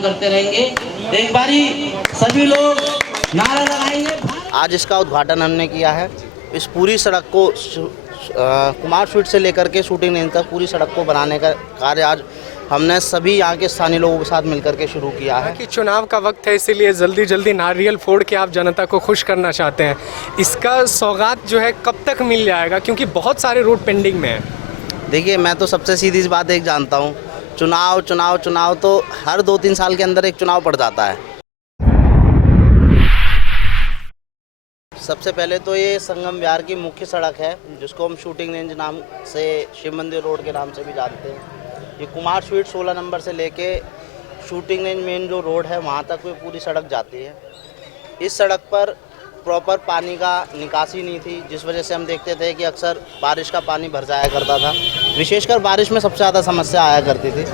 काम करते रहेंगे। एक बारी सभी लोग नारा लगाएंगे। आज इसका उद्घाटन हमने किया है। इस पूरी सड़क को कुमार स्वीट से लेकर के शूटिंग रेंज तक पूरी सड़क को बनाने का कार्य आज हमने सभी यहाँ के स्थानीय लोगों के साथ मिलकर के शुरू किया है। कि चुनाव का वक्त है, इसीलिए जल्दी जल्दी नारियल फोड़ के आप जनता को खुश करना चाहते हैं। इसका सौगात जो है कब तक मिल जाएगा, क्योंकि बहुत सारे रोड पेंडिंग में हैं? देखिए, मैं तो सबसे सीधी बात एक जानता हूँ, चुनाव चुनाव चुनाव तो हर 2-3 साल के अंदर एक चुनाव पड़ जाता है। सबसे पहले तो ये संगम विहार की मुख्य सड़क है, जिसको हम शूटिंग रेंज नाम से, शिव मंदिर रोड के नाम से भी जानते हैं। ये कुमार स्वीट 16 नंबर से लेके शूटिंग रेंज मेन जो रोड है वहाँ तक वो पूरी सड़क जाती है। इस सड़क पर प्रॉपर पानी का निकासी नहीं थी, जिस वजह से हम देखते थे कि अक्सर बारिश का पानी भर जाया करता था। विशेषकर बारिश में सबसे ज़्यादा समस्या आया करती थी।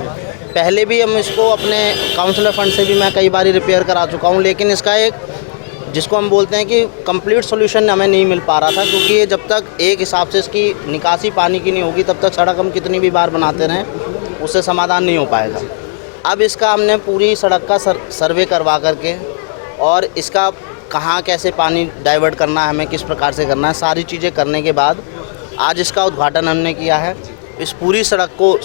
पहले भी हम इसको अपने काउंसिलर फंड से भी मैं कई बार रिपेयर करा चुका हूँ, लेकिन इसका एक जिसको हम बोलते हैं कि कंप्लीट सॉल्यूशन हमें नहीं मिल पा रहा था, क्योंकि ये जब तक एक हिसाब से इसकी निकासी पानी की नहीं होगी तब तक सड़क हम कितनी भी बार बनाते रहें उससे समाधान नहीं हो पाएगा। अब इसका हमने पूरी सड़क का सर्वे करवा करके और इसका कहाँ कैसे पानी डाइवर्ट करना है, हमें किस प्रकार से करना है, सारी चीज़ें करने के बाद आज इसका उद्घाटन हमने किया है। इस पूरी सड़क को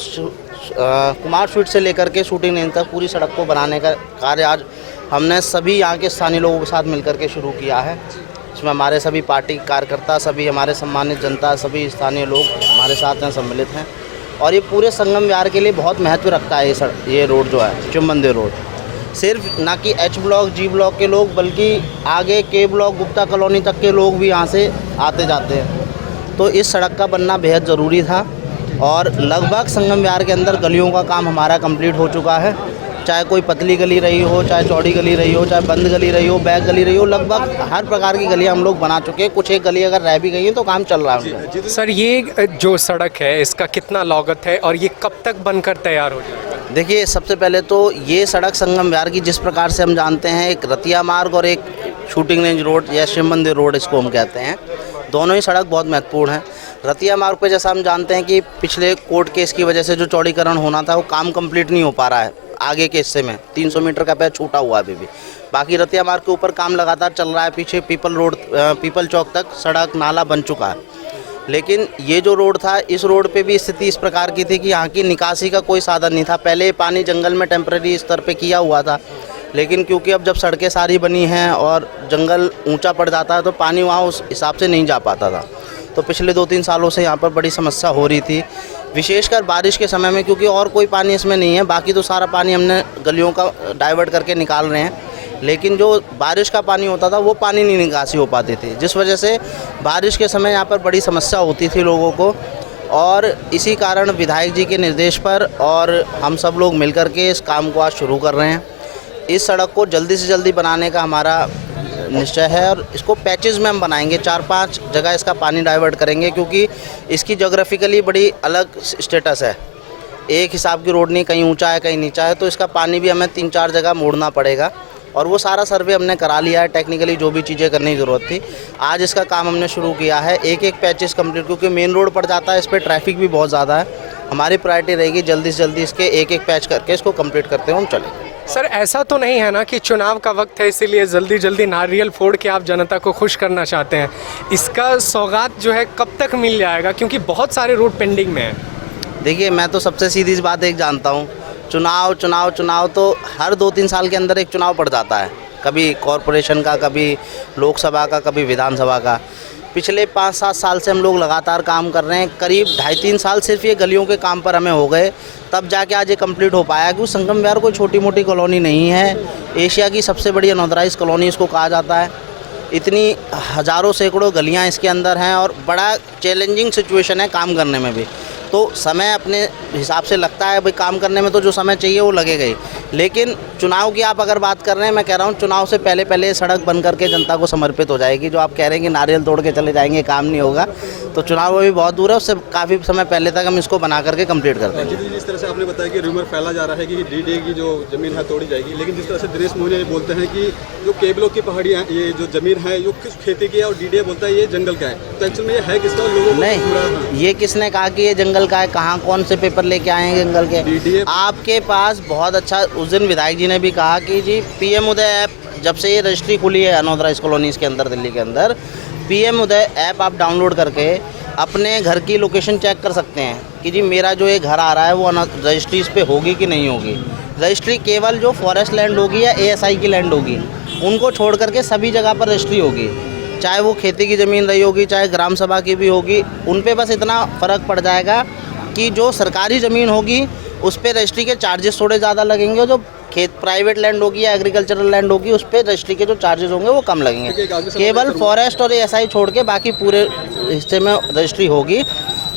कुमार स्वीट से लेकर के शूटिंग रेंज तक पूरी सड़क को बनाने का कार्य आज हमने सभी यहाँ के स्थानीय लोगों के साथ मिलकर के शुरू किया है। इसमें हमारे सभी पार्टी कार्यकर्ता, सभी हमारे सम्मानित जनता, सभी स्थानीय लोग हमारे साथ हैं, सम्मिलित हैं। और ये पूरे संगम विहार के लिए बहुत महत्व रखता है ये रोड जो है, शिव मंदिर रोड। सिर्फ ना कि एच ब्लॉक, जी ब्लॉक के लोग, बल्कि आगे के ब्लॉक, गुप्ता कॉलोनी तक के लोग भी यहाँ से आते जाते हैं। तो इस सड़क का बनना बेहद ज़रूरी था और लगभग संगम विहार के अंदर गलियों का काम हमारा कंप्लीट हो चुका है। चाहे कोई पतली गली रही हो, चाहे चौड़ी गली रही हो, चाहे बंद गली रही हो, बैक गली रही हो, लगभग हर प्रकार की गलियां हम लोग बना चुके हैं। कुछ एक गली अगर रह भी गई है तो काम चल रहा है। सर, ये जो सड़क है इसका कितना लागत है और ये कब तक बनकर तैयार हो जाएगा? देखिए, सबसे पहले तो ये सड़क संगम विहार की जिस प्रकार से हम जानते हैं, एक रतिया मार्ग और एक शूटिंग रेंज रोड या शिव मंदिर रोड इसको हम कहते हैं, दोनों ही सड़क बहुत महत्वपूर्ण है। रतिया मार्ग पे जैसा हम जानते हैं कि पिछले कोर्ट केस की वजह से जो चौड़ीकरण होना था वो काम कंप्लीट नहीं हो पा रहा है। आगे के हिस्से में 300 मीटर का पैच छूटा हुआ अभी भी। बाकी रतिया मार्ग के ऊपर काम लगातार चल रहा है। पीछे पीपल चौक तक सड़क नाला बन चुका है। लेकिन ये जो रोड था, इस रोड पे भी स्थिति इस प्रकार की थी कि यहाँ की निकासी का कोई साधन नहीं था। पहले पानी जंगल में टेम्परेरी स्तर पे किया हुआ था, लेकिन क्योंकि अब जब सड़कें सारी बनी हैं और जंगल ऊंचा पड़ जाता है तो पानी वहाँ उस हिसाब से नहीं जा पाता था। तो पिछले 2-3 सालों से यहाँ पर बड़ी समस्या हो रही थी, विशेषकर बारिश के समय में, क्योंकि और कोई पानी इसमें नहीं है। बाकी तो सारा पानी हमने गलियों का डाइवर्ट करके निकाल रहे हैं, लेकिन जो बारिश का पानी होता था वो पानी नहीं निकासी हो पाती थी, जिस वजह से बारिश के समय यहाँ पर बड़ी समस्या होती थी लोगों को। और इसी कारण विधायक जी के निर्देश पर और हम सब लोग मिलकर के इस काम को आज शुरू कर रहे हैं। इस सड़क को जल्दी से जल्दी बनाने का हमारा निश्चय है और इसको पैचेस में हम बनाएंगे। 4-5 जगह इसका पानी डाइवर्ट करेंगे, क्योंकि इसकी जोग्राफिकली बड़ी अलग स्टेटस है। एक हिसाब की रोड नहीं, कहीं ऊंचा है कहीं नीचा है, तो इसका पानी भी हमें 3-4 जगह मोड़ना पड़ेगा। और वो सारा सर्वे हमने करा लिया है, टेक्निकली जो भी चीज़ें करने की ज़रूरत थी आज इसका काम हमने शुरू किया है। एक पैचेस कंप्लीट, क्योंकि मेन रोड पड़ जाता है, इस पर ट्रैफिक भी बहुत ज़्यादा है। हमारी प्रायोरिटी रहेगी जल्दी से जल्दी इसके एक पैच करके इसको कंप्लीट करते हुए हम चलेंगे। सर, ऐसा तो नहीं है ना कि चुनाव का वक्त है इसीलिए जल्दी जल्दी नारियल फोड़ के आप जनता को खुश करना चाहते हैं? इसका सौगात जो है कब तक मिल जाएगा, क्योंकि बहुत सारे रोड पेंडिंग में हैं? देखिए, मैं तो सबसे सीधी बात एक जानता हूँ, चुनाव चुनाव चुनाव तो हर 2-3 साल के अंदर एक चुनाव पड़ जाता है। कभी कॉरपोरेशन का, कभी लोकसभा का, कभी विधानसभा का। पिछले 5-7 साल से हम लोग लगातार काम कर रहे हैं। करीब 2.5-3 साल सिर्फ ये गलियों के काम पर हमें हो गए, तब जाके आज ये कंप्लीट हो पाया। क्योंकि संगम विहार कोई छोटी मोटी कॉलोनी नहीं है, एशिया की सबसे बड़ी अनऑथराइज्ड कॉलोनी इसको कहा जाता है। इतनी हज़ारों सैकड़ों गलियां इसके अंदर हैं और बड़ा चैलेंजिंग सिचुएशन है काम करने में भी। तो समय अपने हिसाब से लगता है, भाई काम करने में तो जो समय चाहिए वो लगेगा ही। लेकिन चुनाव की आप अगर बात कर रहे हैं, मैं कह रहा हूँ चुनाव से पहले पहले सड़क बन करके जनता को समर्पित हो जाएगी। जो आप कह रहे हैं कि नारियल तोड़ के चले जाएंगे, काम नहीं होगा, तो चुनाव अभी बहुत दूर है, उससे काफ़ी समय पहले तक हम इसको बना करके कंप्लीट कर देंगे। जिस तरह से आपने बताया कि रूमर फैला जा रहा है कि डीडे की जो ज़मीन है तोड़ी जाएगी, लेकिन जिस तरह से दिनेश मोहन बोलते हैं कि जो केबलों की पहाड़ियाँ, ये जो ज़मीन है ये किस खेती की है, और डीडे बोलता है ये जंगल का है, तो एक्चुअल में ये है किसका? लोगों को नहीं, ये किसने कहा कि ये जंगल लीगल का है, कहाँ कौन से पेपर लेके आए हैं जंगल के। DDA आपके पास बहुत अच्छा, उस दिन विधायक जी ने भी कहा कि जी PM उदय ऐप, जब से ये रजिस्ट्री खुली है अनऑथराइज कॉलोनीज़ के अंदर दिल्ली के अंदर, PM उदय ऐप आप डाउनलोड करके अपने घर की लोकेशन चेक कर सकते हैं कि जी मेरा जो ये घर आ रहा है वो रजिस्ट्रीज पे होगी कि नहीं होगी। रजिस्ट्री केवल जो फॉरेस्ट लैंड होगी या ASI की लैंड होगी उनको छोड़ करके सभी जगह पर रजिस्ट्री होगी, चाहे वो खेती की ज़मीन रही होगी, चाहे ग्राम सभा की भी होगी। उन पे बस इतना फ़र्क पड़ जाएगा कि जो सरकारी ज़मीन होगी उस पर रजिस्ट्री के चार्जेस थोड़े ज़्यादा लगेंगे, और जो खेत प्राइवेट लैंड होगी या एग्रीकल्चरल लैंड होगी उस पर रजिस्ट्री के जो चार्जेस होंगे वो कम लगेंगे। केवल फॉरेस्ट और ASI छोड़ के बाकी पूरे हिस्से में रजिस्ट्री होगी।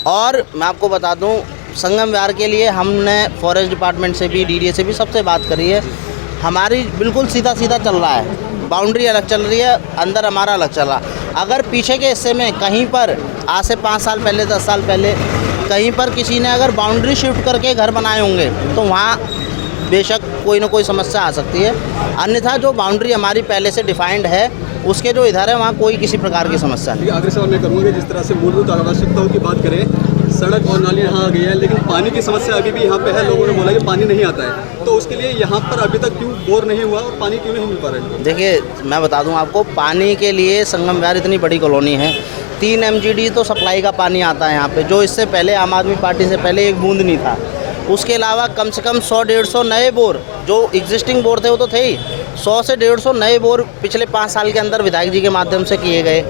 और मैं आपको बता दूं, संगम विहार के लिए हमने फॉरेस्ट डिपार्टमेंट से भी, DDA से भी, सबसे बात करी है। हमारी बिल्कुल सीधा सीधा चल रहा है, बाउंड्री अलग चल रही है, अंदर हमारा अलग चल रहा है। अगर पीछे के हिस्से में कहीं पर आज से 5 साल पहले, 10 साल पहले कहीं पर किसी ने अगर बाउंड्री शिफ्ट करके घर बनाए होंगे तो वहाँ बेशक कोई ना कोई समस्या आ सकती है, अन्यथा जो बाउंड्री हमारी पहले से डिफाइंड है उसके जो इधर है वहाँ कोई किसी प्रकार की समस्या नहीं। आखिरी सवाल मैं करूँगा कि जिस तरह से मूलभूत आवश्यकताओं की बात करें, सड़क और नाली यहाँ आ गई है, लेकिन पानी की समस्या अभी भी यहाँ पे है। लोगों ने बोला कि पानी नहीं आता है, तो उसके लिए यहाँ पर अभी तक क्यों बोर नहीं हुआ और पानी क्यों नहीं मिल पा रहा है? देखिए, मैं बता दूं आपको, पानी के लिए संगम विहार इतनी बड़ी कॉलोनी है, 3 MGD तो सप्लाई का पानी आता है यहाँ पे, जो इससे पहले आम आदमी पार्टी से पहले एक बूंद नहीं था। उसके अलावा कम से कम 100-150 नए बोर, जो एग्जिस्टिंग बोर थे वो तो थे ही, 100 से 150 नए बोर पिछले 5 साल के अंदर विधायक जी के माध्यम से किए गए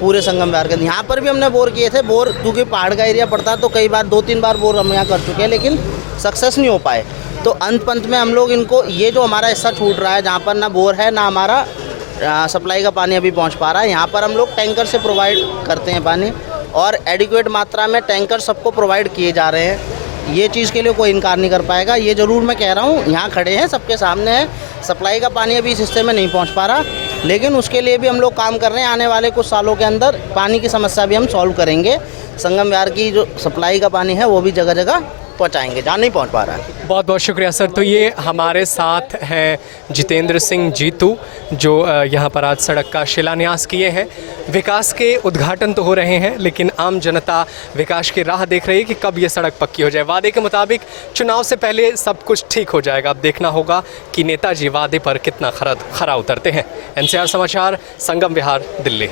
पूरे संगम विहार के अंदर। यहाँ पर भी हमने बोर किए थे। बोर क्योंकि पहाड़ का एरिया पड़ता है तो कई बार 2-3 बार बोर हम यहाँ कर चुके हैं, लेकिन सक्सेस नहीं हो पाए। तो अंत में हम लोग इनको, ये जो हमारा हिस्सा छूट रहा है जहाँ पर ना बोर है ना हमारा सप्लाई का पानी अभी पहुँच पा रहा है, यहाँ पर हम लोग टैंकर से प्रोवाइड करते हैं पानी, और एडिक्वेट मात्रा में टैंकर सबको प्रोवाइड किए जा रहे हैं। ये चीज़ के लिए कोई इनकार नहीं कर पाएगा। ये ज़रूर मैं कह रहा हूँ, यहाँ खड़े हैं, सबके सामने है, सप्लाई का पानी अभी इस हिस्से में नहीं पहुँच पा रहा, लेकिन उसके लिए भी हम लोग काम कर रहे हैं। आने वाले कुछ सालों के अंदर पानी की समस्या भी हम सॉल्व करेंगे। संगम विहार की जो सप्लाई का पानी है वो भी जगह जगह पहुँचाएंगे जहाँ नहीं पहुँच पा रहा है। बहुत बहुत शुक्रिया सर। तो ये हमारे साथ हैं जितेंद्र सिंह जीतू, जो यहाँ पर आज सड़क का शिलान्यास किए हैं। विकास के उद्घाटन तो हो रहे हैं, लेकिन आम जनता विकास की राह देख रही है कि कब ये सड़क पक्की हो जाए। वादे के मुताबिक चुनाव से पहले सब कुछ ठीक हो जाएगा। अब देखना होगा कि नेताजी वादे पर कितना खरा उतरते हैं। NCR समाचार, संगम विहार, दिल्ली।